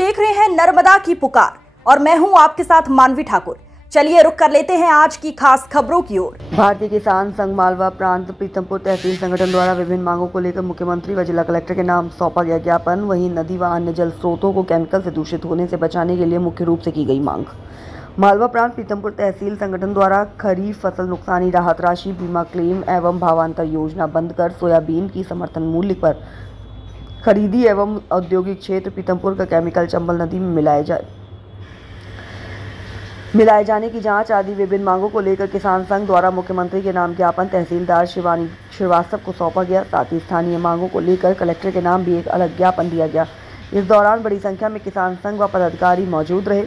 देख रहे हैं नर्मदा की पुकार और मैं हूं आपके साथ मानवी ठाकुर। चलिए रुक कर लेते हैं आज की खास खबरों की ओर। भारतीय किसान संघ मालवा प्रांत पीतमपुर तहसील संगठन द्वारा विभिन्न मांगों को लेकर मुख्यमंत्री व जिला कलेक्टर के नाम सौंपा गया ज्ञापन। वहीं नदी व अन्य जल स्रोतों को केमिकल से दूषित होने से बचाने के लिए मुख्य रूप से की गई मांग। मालवा प्रांत पीतमपुर तहसील संगठन द्वारा खरीफ फसल नुकसानी राहत राशि, बीमा क्लेम एवं भावांतर योजना बंद कर सोयाबीन की समर्थन मूल्य पर खरीदी एवं औद्योगिक क्षेत्र पीतमपुर का केमिकल चंबल नदी में मिलाए जाने की जांच आदि विभिन्न मांगों को लेकर किसान संघ द्वारा मुख्यमंत्री के नाम ज्ञापन तहसीलदार शिवानी श्रीवास्तव को सौंपा गया। साथ ही स्थानीय मांगों को लेकर कलेक्टर के नाम भी एक अलग ज्ञापन दिया गया। इस दौरान बड़ी संख्या में किसान संघ व पदाधिकारी मौजूद रहे।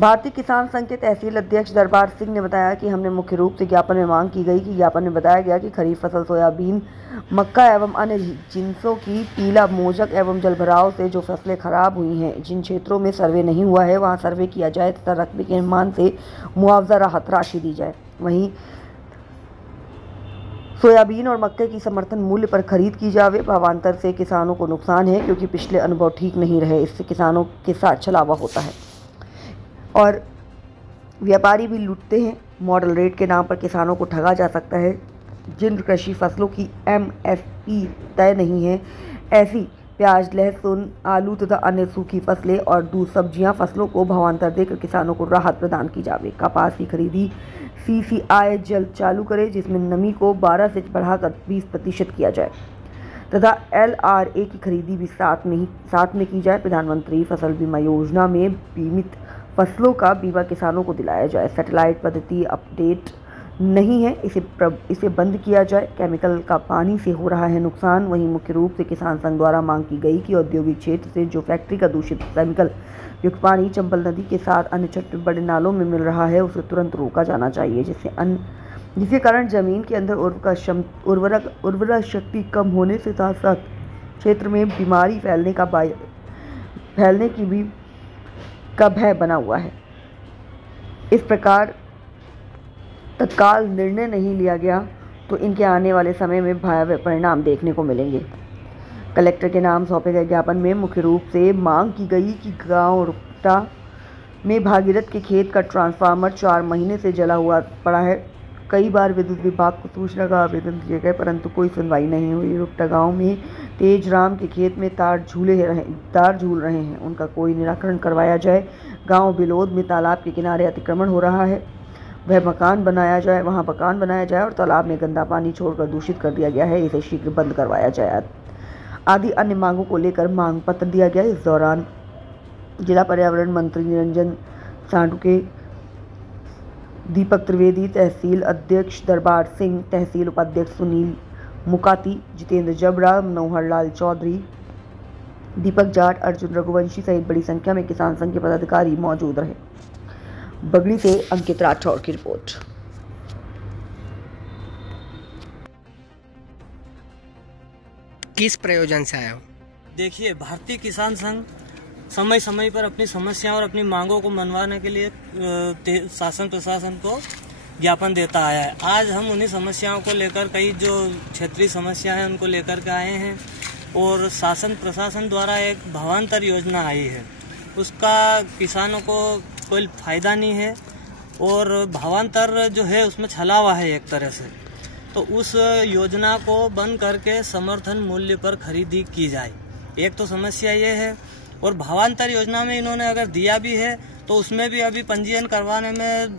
भारतीय किसान संघ के तहसील अध्यक्ष दरबार सिंह ने बताया कि हमने मुख्य रूप से ज्ञापन में मांग की गई कि ज्ञापन में बताया गया कि खरीफ फसल सोयाबीन, मक्का एवं अन्य जिनसों की पीला मोजक एवं जलभराव से जो फसलें खराब हुई हैं, जिन क्षेत्रों में सर्वे नहीं हुआ है वहां सर्वे किया जाए तथा रकबे के अनुमान से मुआवजा राहत राशि दी जाए। वहीं सोयाबीन और मक्के की समर्थन मूल्य पर खरीद की जाए। भावांतर से किसानों को नुकसान है क्योंकि पिछले अनुभव ठीक नहीं रहे, इससे किसानों के साथ छलावा होता है और व्यापारी भी लूटते हैं। मॉडल रेट के नाम पर किसानों को ठगा जा सकता है। जिन कृषि फसलों की MSP तय नहीं है, ऐसी प्याज, लहसुन, आलू तथा अन्य सूखी फसलें और दूध सब्जियां फसलों को भावांतर देकर किसानों को राहत प्रदान की जाए। कपास की खरीदी CCI जल्द चालू करे, जिसमें नमी को 12 से बढ़ाकर 20% किया जाए तथा LRA की खरीदी भी साथ में की जाए। प्रधानमंत्री फसल बीमा योजना में बीमित फसलों का बीमा किसानों को दिलाया जाए। सैटेलाइट पद्धति अपडेट नहीं है, इसे बंद किया जाए। केमिकल का पानी से हो रहा है नुकसान। वहीं मुख्य रूप से किसान संघ द्वारा मांग की गई कि औद्योगिक क्षेत्र से जो फैक्ट्री का दूषित केमिकल युक्त पानी चंबल नदी के साथ अन्य छोटे बड़े नालों में मिल रहा है, उसे तुरंत रोका जाना चाहिए, जिसके कारण जमीन के अंदर उर्वरक शक्ति कम होने से साथ साथ क्षेत्र में बीमारी फैलने की भी का भय बना हुआ है। इस प्रकार तत्काल निर्णय नहीं लिया गया तो इनके आने वाले समय में भयावह परिणाम देखने को मिलेंगे। कलेक्टर के नाम सौंपे गए ज्ञापन में मुख्य रूप से मांग की गई कि गांव रुपटा में भागीरथ के खेत का ट्रांसफार्मर 4 महीने से जला हुआ पड़ा है। कई बार विद्युत विभाग को सूचना का आवेदन दिए गए परंतु कोई सुनवाई नहीं हुई। रुपटा गांव में तेजराम के खेत में तार झूल रहे हैं, उनका कोई निराकरण करवाया जाए। गांव बिलोद में तालाब के किनारे अतिक्रमण हो रहा है, वहां मकान बनाया जाए और तालाब में गंदा पानी छोड़कर दूषित कर दिया गया है, इसे शीघ्र बंद करवाया जाए आदि अन्य मांगों को लेकर मांग पत्र दिया गया। इस दौरान जिला पर्यावरण मंत्री निरंजन सांडुके, दीपक त्रिवेदी, तहसील अध्यक्ष दरबार सिंह, तहसील उपाध्यक्ष सुनील मुकाती, जितेंद्र जबरा, मनोहर लाल चौधरी, दीपक जाट, अर्जुन रघुवंशी सहित बड़ी संख्या में किसान संघ के पदाधिकारी मौजूद रहे। बगड़ी से अंकित राठौर की रिपोर्ट। किस प्रयोजन से आया हो? देखिए, भारतीय किसान संघ समय समय पर अपनी समस्याओं और अपनी मांगों को मनवाने के लिए शासन प्रशासन को ज्ञापन देता आया है। आज हम उन्हीं समस्याओं को लेकर कई जो क्षेत्रीय समस्या है उनको लेकर के आए हैं और शासन प्रशासन द्वारा एक भावांतर योजना आई है, उसका किसानों को कोई फायदा नहीं है और भावांतर जो है उसमें छलावा है एक तरह से। तो उस योजना को बंद करके समर्थन मूल्य पर खरीदी की जाए, एक तो समस्या ये है। और भावांतर योजना में इन्होंने अगर दिया भी है तो उसमें भी अभी पंजीयन करवाने में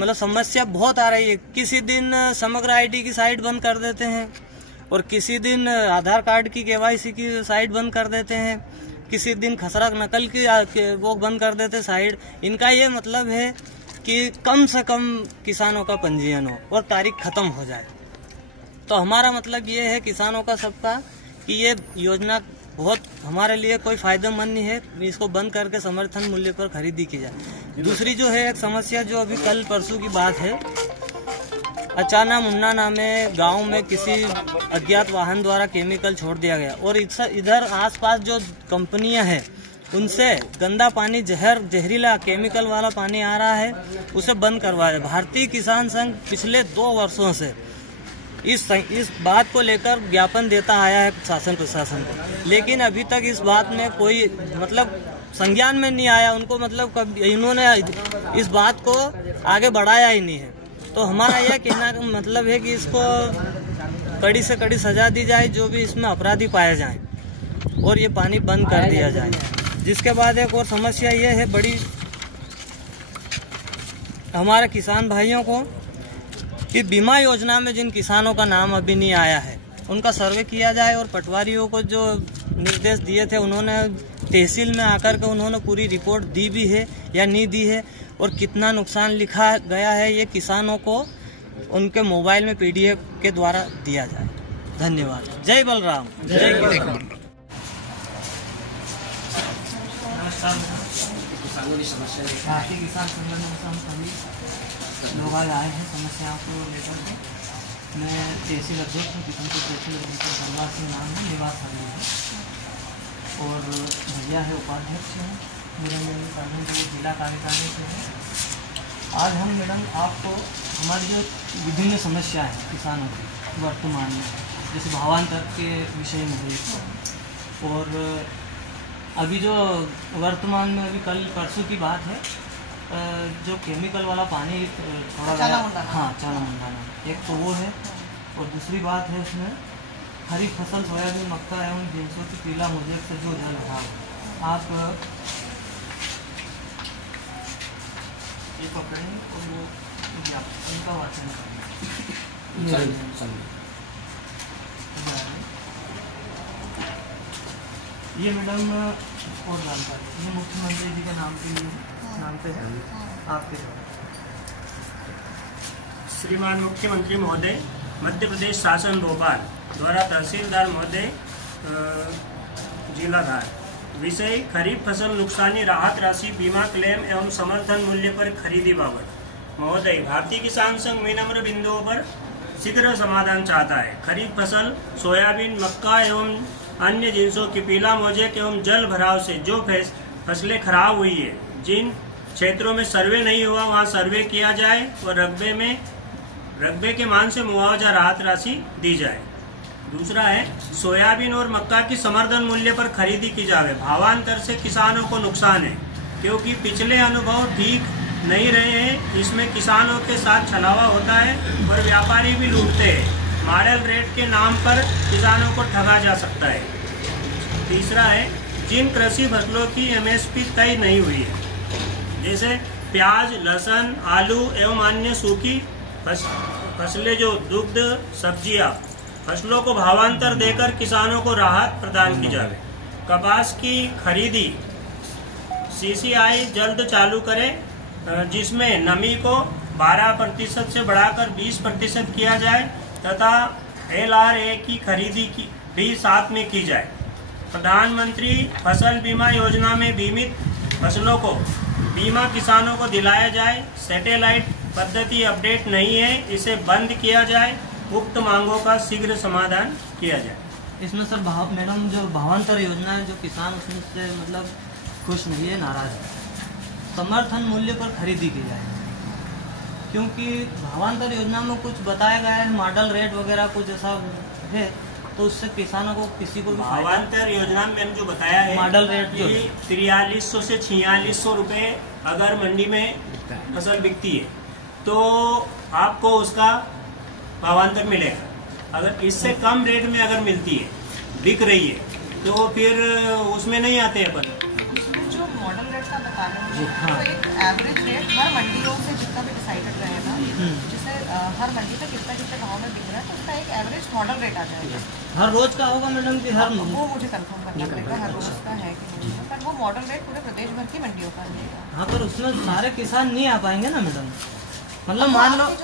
मतलब समस्या बहुत आ रही है। किसी दिन समग्र ID की साइट बंद कर देते हैं और किसी दिन आधार कार्ड की KYC की साइट बंद कर देते हैं, किसी दिन खसरा नकल की वो बंद कर देते साइट। इनका ये मतलब है कि कम से कम किसानों का पंजीयन हो और तारीख खत्म हो जाए। तो हमारा मतलब ये है किसानों का सबका कि ये योजना बहुत हमारे लिए कोई फायदेमंद नहीं है, इसको बंद करके समर्थन मूल्य पर खरीदी की जाए। दूसरी जो है एक समस्या जो अभी कल परसों की बात है, अचानक मुन्ना नामे गांव में किसी अज्ञात वाहन द्वारा केमिकल छोड़ दिया गया और इधर आसपास जो कंपनियां हैं उनसे गंदा पानी जहरीला केमिकल वाला पानी आ रहा है, उसे बंद करवाया। भारतीय किसान संघ पिछले 2 वर्षों से इस बात को लेकर ज्ञापन देता आया है शासन प्रशासन को, लेकिन अभी तक इस बात में कोई मतलब संज्ञान में नहीं आया उनको, मतलब कभी इन्होंने इस बात को आगे बढ़ाया ही नहीं है। तो हमारा यह कहना का मतलब है कि इसको कड़ी से कड़ी सजा दी जाए, जो भी इसमें अपराधी पाए जाएं, और ये पानी बंद कर दिया जाए। जिसके बाद एक और समस्या ये है बड़ी हमारे किसान भाइयों को कि बीमा योजना में जिन किसानों का नाम अभी नहीं आया है उनका सर्वे किया जाए, और पटवारियों को जो निर्देश दिए थे उन्होंने तहसील में आकर के उन्होंने पूरी रिपोर्ट दी भी है या नहीं दी है, और कितना नुकसान लिखा गया है ये किसानों को उनके मोबाइल में PDF के द्वारा दिया जाए। धन्यवाद। जय बलराम, जय किसान। भारतीय किसान संगठन से हम सभी लोग आज आए हैं समस्याओं को लेकर के। मैं तहसील अध्यक्ष हूँ, किशनपुर तहसील अध्यक्ष बलवार सिंह नाम है, निवास हरी है, और भैया है उपाध्यक्ष हैं, निरंजन साधन जो जिला कार्यकारिणी से है। आज हम मैडम आपको हमारी जो विभिन्न समस्याएं हैं किसानों की वर्तमान में, जैसे भावांतर के विषय में है, और अभी जो वर्तमान में अभी कल परसों की बात है, जो केमिकल वाला पानी छोड़ा गया, हाँ चाला मंडाना, एक तो वो है, और दूसरी बात है उसमें खरीफ फसल सोयाबीन मक्का एवं जिनसों की पीला मुझे से जो जल रहा आप ये पकड़ें और वो उनका वाचन करें। ये मैडम और जानकारी ये मुख्यमंत्री जी के नाम पे है, आपके श्रीमान मुख्यमंत्री महोदय, मध्य प्रदेश शासन भोपाल द्वारा तहसीलदार महोदय जिलाधार, विषय खरीफ फसल नुकसानी राहत राशि बीमा क्लेम एवं समर्थन मूल्य पर खरीदी बाबत। महोदय, भारतीय किसान संघ विनम्र बिंदुओं पर शीघ्र समाधान चाहता है। खरीफ फसल सोयाबीन मक्का एवं अन्य जिनसों की पीला मोजेक एवं जल भराव से जो फसलें खराब हुई है, जिन क्षेत्रों में सर्वे नहीं हुआ वहां सर्वे किया जाए और रकबे के मान से मुआवजा राहत राशि दी जाए। दूसरा है सोयाबीन और मक्का की समर्थन मूल्य पर खरीदी की जाए। भावांतर से किसानों को नुकसान है क्योंकि पिछले अनुभव ठीक नहीं रहे हैं, इसमें किसानों के साथ छलावा होता है और व्यापारी भी लूटते हैं। मॉडल रेट के नाम पर किसानों को ठगा जा सकता है। तीसरा है जिन कृषि फसलों की MSP तय नहीं हुई है, जैसे प्याज, लहसुन, आलू एवं अन्य सूखी फसलें जो दुग्ध सब्जियां, फसलों को भावांतर देकर किसानों को राहत प्रदान की जाए। कपास की खरीदी CCI जल्द चालू करें, जिसमें नमी को 12% से बढ़ाकर 20% किया जाए तथा LRA की खरीदी की भी साथ में की जाए। प्रधानमंत्री फसल बीमा योजना में बीमित फसलों को बीमा किसानों को दिलाया जाए। सैटेलाइट पद्धति अपडेट नहीं है, इसे बंद किया जाए। उक्त मांगों का शीघ्र समाधान किया जाए। इसमें सर मैडम जो भावांतर योजना है, जो किसान उसमें से मतलब खुश नहीं है, नाराज है। समर्थन मूल्य पर खरीदी की जाए, क्योंकि भावांतर योजना में कुछ बताया गया है, मॉडल रेट वगैरह कुछ ऐसा है, तो उससे किसानों को किसी को भी भावांतर योजना में मैंने जो बताया है मॉडल रेट जो 4300 से 4600 रुपये अगर मंडी में फसल बिकती है तो आपको उसका भावांतर मिलेगा। अगर इससे कम रेट में अगर मिलती है, बिक रही है, तो फिर उसमें नहीं आते हैं अपन। जो मॉडल रेट का बता रहे हैं, तो एक एवरेज रेट हर मंडियों से जितना भी डिसाइडेड रहेगा, जैसे हर मंडी में कितना भाव में बिक रहा है, तो उसका एक एवरेज मॉडल रेट आ जाएगा। हर रोज का होगा मैडम जी? हर वो मुझे कंफर्म करना पड़ेगा हर रोज का है कि नहीं, पर वो मॉडल रेट पूरे प्रदेश भर की मंडियों का रहेगा। हाँ, पर उसमें सारे किसान नहीं आ पाएंगे ना मैडम। मतलब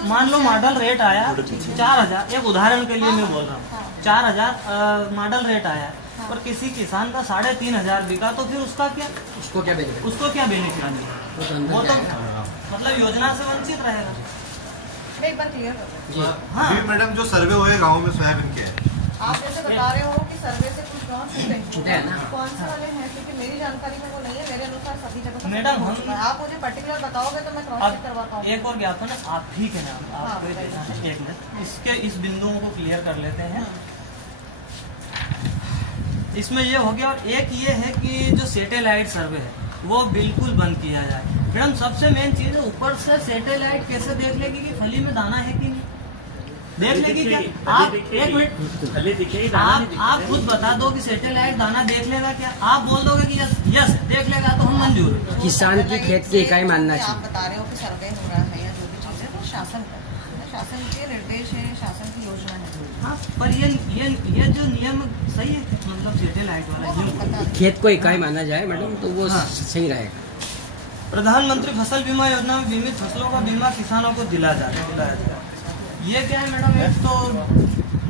मान लो मॉडल रेट आया 4000, एक उदाहरण के लिए मैं बोल रहा हूँ, 4000 मॉडल रेट आया, पर किसी किसान का 3500 बिका, तो फिर उसका क्या, उसको क्या बेनिफिट मिलेगा? वो तो मतलब योजना से वंचित रहेगा। मैं एक बार क्लियर कर रहा हूँ। हाँ मैडम, जो सर्वे हुए गाँव में सोयाबीन के, आप जैसे बता रहे हो कि सर्वे से कुछ गाँव छूटे हैं ना, कौन से वाले हैं? क्योंकि मेरी जानकारी में वो नहीं है, मेरे सर सभी जगह से मैडम, हो हम- चुका है। आप मुझे पर्टिकुलर बताओगे तो मैं क्रॉस चेक करवाता हूँ। एक और ज्ञापन है, आप ठीक है ना, आपको ये देना है। एक मिनट, इसके इस बिंदुओं को क्लियर कर लेते हैं। इसमें ये हो गया, और एक ये है कि जो सैटेलाइट सर्वे है वो बिल्कुल बंद किया जाए। मैडम सबसे मेन चीज है, ऊपर से सैटेलाइट कैसे देख लेगी कि फली में दाना है कि नहीं, देख लेगी क्या? आप एक मिनट, आप खुद बता दो कि सैटेलाइट दाना देख लेगा क्या? आप बोल दोगे कि यस देख लेगा तो हम मंजूर। किसान की खेत की इकाई मानना आप चाहिए। बता रहे हो कि सर्वे हो रहा है या जो भी चीज है वो शासन का है, शासन के निर्देश है, शासन की योजना है। हाँ, पर ये जो नियम सही है, मतलब सैटेलाइट वाला वो हम नियम। बता दें। खेत को इकाई माना जाए मैडम, तो वो हाँ। सही रहेगा। प्रधानमंत्री फसल बीमा योजना में बीमित फसलों का बीमा किसानों को दिलाया जाएगा। ये क्या है मैडम, एक तो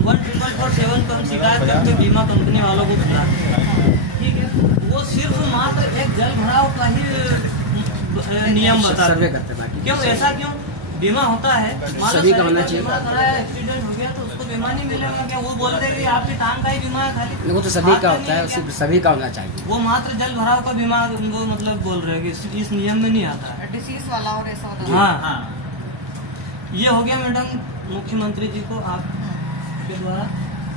14447 पर हम शिकायत करके बीमा कंपनी वालों को बुलाते हैं, ठीक है? वो सिर्फ मात्र एक जल भराव का ही नियम बता सर्वे करते बाकी क्यों ऐसा क्यों? बीमा होता है, मान लो सभी का शरीर होना का चाहिए। बीमा कराया, एक्सीडेंट हो गया तो उसको बीमा नहीं मिलेगा क्या? वो बोल देगी आपकी टांग का ही बीमा है खाली। वो तो सभी का आपका होता नहीं है, क्या? सभी का होना चाहिए। वो मात्र जल भराव का बीमा वो मतलब बोल रहे हैं कि इस नियम में नहीं आता है। डिसीज वाला और ऐसा वाला। हाँ, ये हो गया मैडम, मुख्यमंत्री जी को आपके द्वारा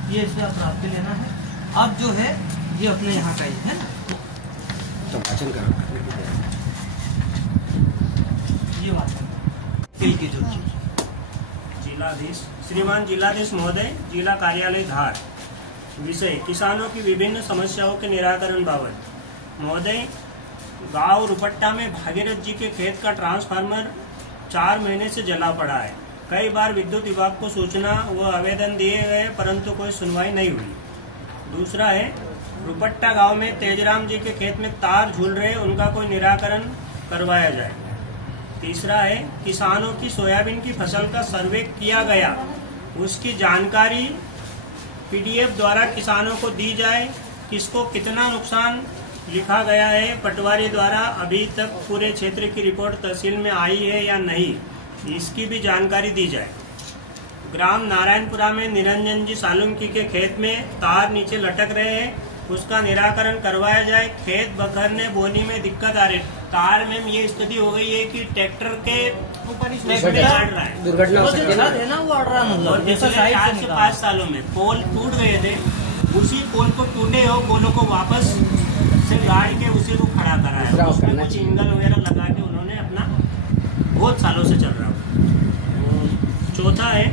ये इससे आप प्राप्ति लेना है। अब जो है ये अपने यहाँ का ही है ना, तो वाचन करो। ये बात है की जो चीज। जिलाधीश श्रीमान जिलाधीश महोदय, जिला कार्यालय धार। विषय किसानों की विभिन्न समस्याओं के निराकरण बाबत। महोदय, गांव रुपट्टा में भागीरथ जी के खेत का ट्रांसफार्मर 4 महीने से जला पड़ा है। कई बार विद्युत विभाग को सूचना व आवेदन दिए गए परंतु कोई सुनवाई नहीं हुई। दूसरा है, रुपट्टा गांव में तेजराम जी के खेत में तार झूल रहे, उनका कोई निराकरण करवाया जाए। तीसरा है, किसानों की सोयाबीन की फसल का सर्वे किया गया, उसकी जानकारी पीडीएफ द्वारा किसानों को दी जाए। किसको कितना नुकसान लिखा गया है, पटवारी द्वारा अभी तक पूरे क्षेत्र की रिपोर्ट तहसील में आई है या नहीं, इसकी भी जानकारी दी जाए। ग्राम नारायणपुरा में निरंजन जी सालुंकी के खेत में तार नीचे लटक रहे हैं, उसका निराकरण करवाया जाए। खेत बखरने बोनी में दिक्कत आ रही। तार में ये स्थिति हो गई है कि ट्रैक्टर के ऊपर ही अड़ रहा है, दुर्घटना हो वो सकती जो है छत ना। है ना वो अड़ रहा है, और मतलब पिछले 4 से 5 सालों में पोल टूट गए थे, उसी पोल को टूटे हो पोलों को वापस से गाड़ के उसी को खड़ा करा है। खराब उसमें करना कुछ चाहिए। इंगल वगैरह लगा के उन्होंने अपना बहुत सालों से चल रहा है। चौथा है,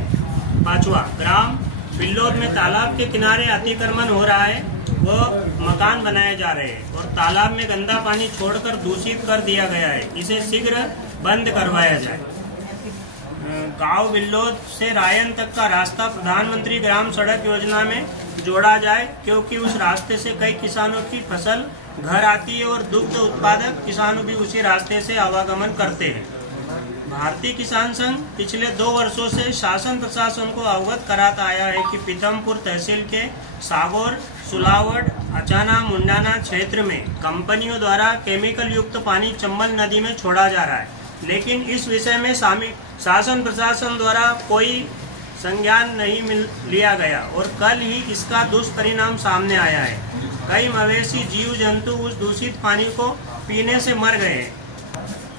5वां, ग्राम बिल्लोद में तालाब के किनारे अतिक्रमण हो रहा है, वो मकान बनाए जा रहे हैं और तालाब में गंदा पानी छोड़कर दूषित कर दिया गया है, इसे शीघ्र बंद करवाया जाए। गांव बिल्लोद से रायन तक का रास्ता प्रधानमंत्री ग्राम सड़क योजना में जोड़ा जाए, क्योंकि उस रास्ते से कई किसानों की फसल घर आती है और दुग्ध उत्पादक किसान भी उसी रास्ते से आवागमन करते हैं। भारतीय किसान संघ पिछले 2 वर्षों से शासन प्रशासन को अवगत कराता आया है कि पीथमपुर तहसील के सागौर, सुलावट, अचाना, मुंडाना क्षेत्र में कंपनियों द्वारा केमिकल युक्त पानी चंबल नदी में छोड़ा जा रहा है, लेकिन इस विषय में शासन प्रशासन द्वारा कोई संज्ञान नहीं लिया गया और कल ही इसका दुष्परिणाम सामने आया है। कई मवेशी जीव जंतु उस दूषित पानी को पीने से मर गए हैं।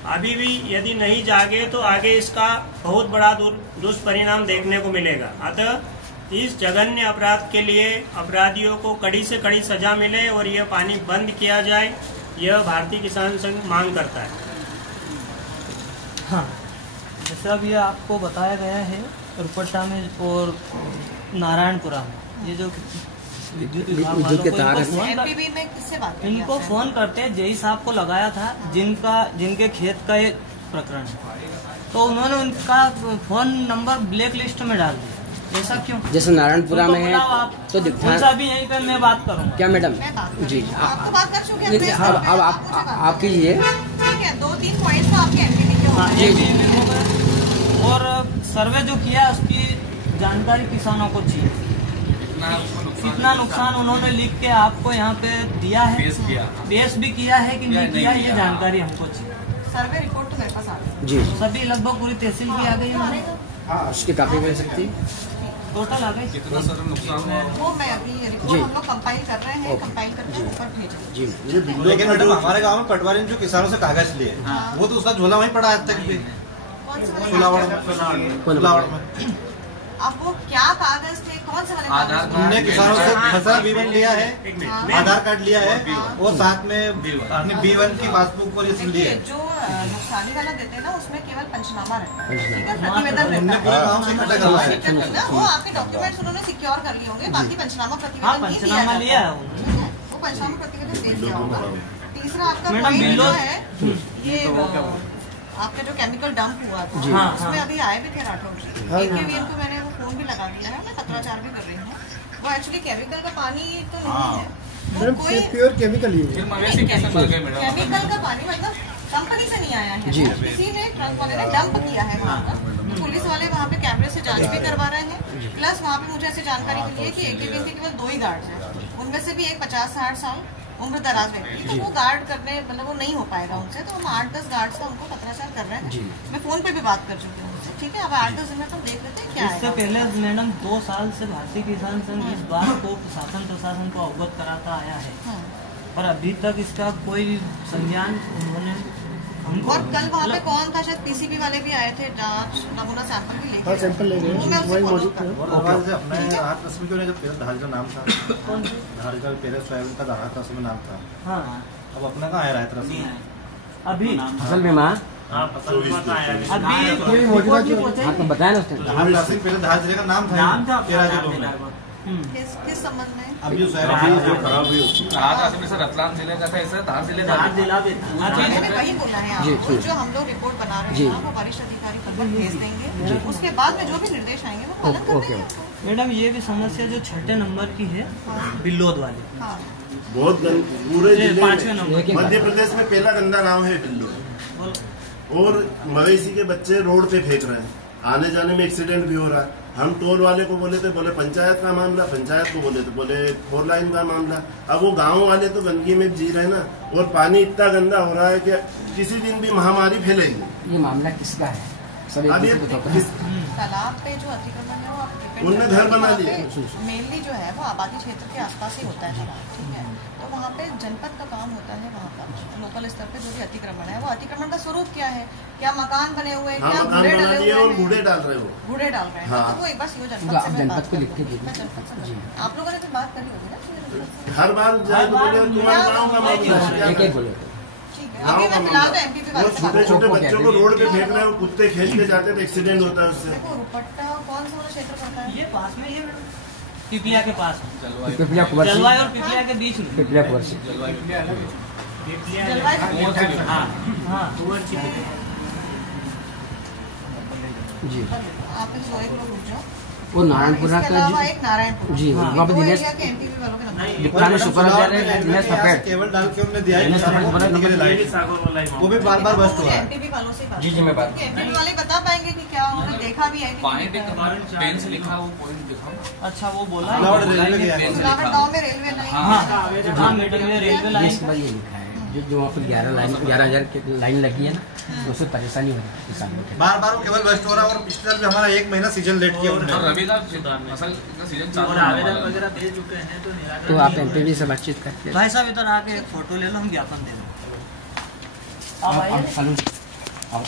अभी भी यदि नहीं जागे तो आगे इसका बहुत बड़ा दुष्परिणाम देखने को मिलेगा। अतः इस जघन्य अपराध के लिए अपराधियों को कड़ी से कड़ी सजा मिले और यह पानी बंद किया जाए, यह भारतीय किसान संघ मांग करता है। हाँ, जैसे अब ये आपको बताया गया है रुपट्टा में और नारायणपुरा में, ये जो विद्युत विभाग विद्युत के तार वालों को हैं। एमपीबी में किससे बात करी इनको आपने? फोन करते जेई साहब को लगाया था, जिनके खेत का ये प्रकरण है, तो उन्होंने उनका फोन नंबर ब्लैक लिस्ट में डाल दिया। ऐसा क्यों? जैसे नारायणपुरा में है आप तो उनसे भी यहीं पे मैं बात करूँगा। क्या मैडम मैं बात जी, आप तो बात कर चुके हैं, अब आप कीजिए। ठीक है, 2-3 पॉइंट्स तो आपके एमपीबी के हाँ, होंगे। एक ईमेल हो गया और सर्वे जो किया उसकी जानकारी किसानों को चाहिए। कितना नुकसान उन्होंने लिख के आपको यहाँ पे दिया है, पेश भी किया है कि नहीं किया, ये जानकारी हमको चाहिए। सर्वे रिपोर्ट तो मेरे पास आ गई। जी, सभी लगभग पूरी तहसील की आ गई है। उसकी काफी मिल सकती है। टोटल आ गए कितना सर नुकसान हुआ? वो मैं अभी रिपोर्ट हम लोग कंपाइल कर रहे हैं, कंपाइल करके ऊपर भेजेंगे। लेकिन मैडम हमारे गांव में पटवारी ने जो किसानों से कागज लिए वो तो उसका झोला वहीं पड़ा आज तक भी फुलावड़ में। अब वो क्या कागज थे, कौन से वाले कागज? हमने किसानों से फसल बीवन लिया है, आधार कार्ड लिया है और साथ में अपनी B1 की पासबुक और इसलिए देखिए जो नुकसानी वाला देते हैं ना उसमें केवल पंचनामा रहता है, ठीक है, प्रतिवेदन रहता है। पूरे गांव से इकट्ठा करवाया है। वो आपके डॉक्यूमेंट्स उन्होंने सिक्योर कर लिए होंगे, बाकी पंचनामा प्रतिवेदन नहीं दिया पंचनामा लिया है जाता है। वो पंचनामा प्रतिवेदन दे दिया होगा। तीसरा आपका मैडम, पॉइंट जो बिल्लो- है ये आपका जो केमिकल डंप हुआ था उसमें अभी आए भी थे राठौर जी, AKVN को मैंने वो फोन भी लगा दिया है, मैं पत्राचार भी कर रही हूँ। वो एक्चुअली केमिकल का पानी तो नहीं है, वो कोई प्योर केमिकल ही है। केमिकल का पानी मतलब कंपनी से नहीं आया है, किसी ने ट्रक वाले ने डंप किया है वहाँ पर। तो पुलिस वाले वहाँ पे कैमरे से जांच भी करवा रहे हैं, प्लस वहाँ पे मुझे ऐसी जानकारी मिली है कि AKVN के केवल 2 ही गार्ड्स हैं, उनमें से भी एक 50-60 साल उम्र दराज व्यक्ति, तो वो गार्ड करने मतलब वो नहीं हो पाएगा उनसे, तो हम 8-10 गार्ड्स का उनको पत्राचार कर रहे हैं। मैं फोन पे भी बात कर चुकी हूँ उनसे, ठीक है। अब 8-10 दिन में तो देख लेते हैं क्या है। इससे पहले मैडम 2 साल से भारतीय किसान संघ इस बात को शासन प्रशासन को अवगत कराता आया है, पर अभी तक इसका कोई संज्ञान उन्होंने हमको। और कल वहाँ पे कौन था, शायद PCB वाले भी आए थे, जांच नमूना सैंपल भी लेके सैंपल ले गए, तो मैं उससे follow कर रही हूँ। और से अपने राहत रस्मी क्यों नहीं, जब पहले धार का नाम था, धार का पहले सोयाबीन का राहत रस्मी नाम था, हाँ अब अपना कहाँ है राहत रस्मी? अभी फसल बीमा अभी बताया ना उसने। धार रस्मी पहले धार जिले का नाम था 13 जिलों में। किस संबंध में? अभी जो सोयाबीन जो खराब हुई उसकी रतलाम जिले का था, ऐसा धार जिले मैंने वही बोला है आपको, जो हम लोग रिपोर्ट बना रहे हैं वो वरिष्ठ अधिकारी को भेज देंगे, उसके बाद में जो भी निर्देश आएंगे वो पालन कर देंगे। मैडम ये भी समस्या जो 6 नंबर की है बिल्लोद वाली, हाँ बहुत पूरे जिले 5वें नंबर में मध्य प्रदेश में पहला गंदा गांव है बिल्लो, और मवेशी के बच्चे रोड पे फेंक रहे हैं, आने जाने में एक्सीडेंट भी हो रहा है। हम टोल वाले को बोले थे, बोले पंचायत का मामला, पंचायत को बोले थे, बोले 4 लाइन का मामला। अब वो गांव वाले तो गंदगी में जी रहे ना, और पानी इतना गंदा हो रहा है कि किसी दिन भी महामारी फैलेगी। ये मामला किसका है सर? अब ये तालाब पे जो अतिक्रमण है वो आप depend उनने करता है। घर बना वहाँ लिए। पे मेनली जो है वो आबादी क्षेत्र के आसपास ही होता है तालाब, ठीक है। तो वहाँ पे जनपद का काम होता है, वहाँ का लोकल स्तर पे जो भी अतिक्रमण है वो अतिक्रमण का स्वरूप क्या है, क्या मकान बने हुए हैं, हाँ, क्या मकान घूड़े बना डले दिए हुए और हैं, घूड़े डाल रहे हो। घूड़े डाल रहे हैं। हाँ। तो वो एक बार सीओ जनपद आप से मैं जनपद बात को कर लिख के लूँगी। दीजिए। मैं जनपद से बात- आप लोगों ने तो बात करी होगी ना सीओ जनपद से? हर बार जाए तो बोले तुम्हारे गाँव का मामला है, क्या एक करें? बोले ठीक है, गाँव अभी का मैं फिलहाल तो मामला। MPP वो वाले से बात छोटे छोटे बच्चों को रोड पे फेंक रहे हो, कुत्ते खींच के जाते तो एक्सीडेंट होता है उससे। देखो रुपट्टा कौन सा वाला क्षेत्र पड़ता है? ये पास में ये पिपलिया के पास है। पिपलिया कुंवर जलवायु और पिपलिया के बीच में। पिपलिया कुंवर से जलवायु हाँ हाँ जी। आप इस दो एक लोग रुक जाओ। वो नारायणपुरा इसके का अलावा जी एक नारायणपुर जी, वहाँ पे दिनेश MPP वालों के नंबर दुकान सुपरवाइजर दिनेश सफेद केवल डाल के उन्होंने दिया है दिनेश सफेद बोला निकले लाइट, वो भी बार बार बस्ट हुआ है। MPP वालों से बात जी, जी, मैं बात- MPP वाले बता पाएंगे कि क्या उन्होंने देखा भी है कि पानी नहीं पे देखा है? पेन से लिखा वो पॉइंट दिखाओ। अच्छा वो बोला फुलावड़ रेलवे गया है। सुलावट गांव में रेलवे लाइन हाँ हाँ मीटर में रेलवे लाइन इसके बाद ये लिखा है जो वहाँ पर 11,000 की लाइन लगी है ना, उससे परेशानी हो रही है किसानों को। बार बार वो केवल बस्ट हो रहा है, और पिछले साल भी हमारा 1 महीना सीजन लेट किया उन्होंने। और रवि का फसल का सीजन चालू और होने आवेदन वाला है। वगैरह दे चुके हैं तो निराकरण तो आप MPV से बातचीत करके भाई साहब इधर आके एक फोटो ले लो, हम ज्ञापन दे दो। आप आइए। आप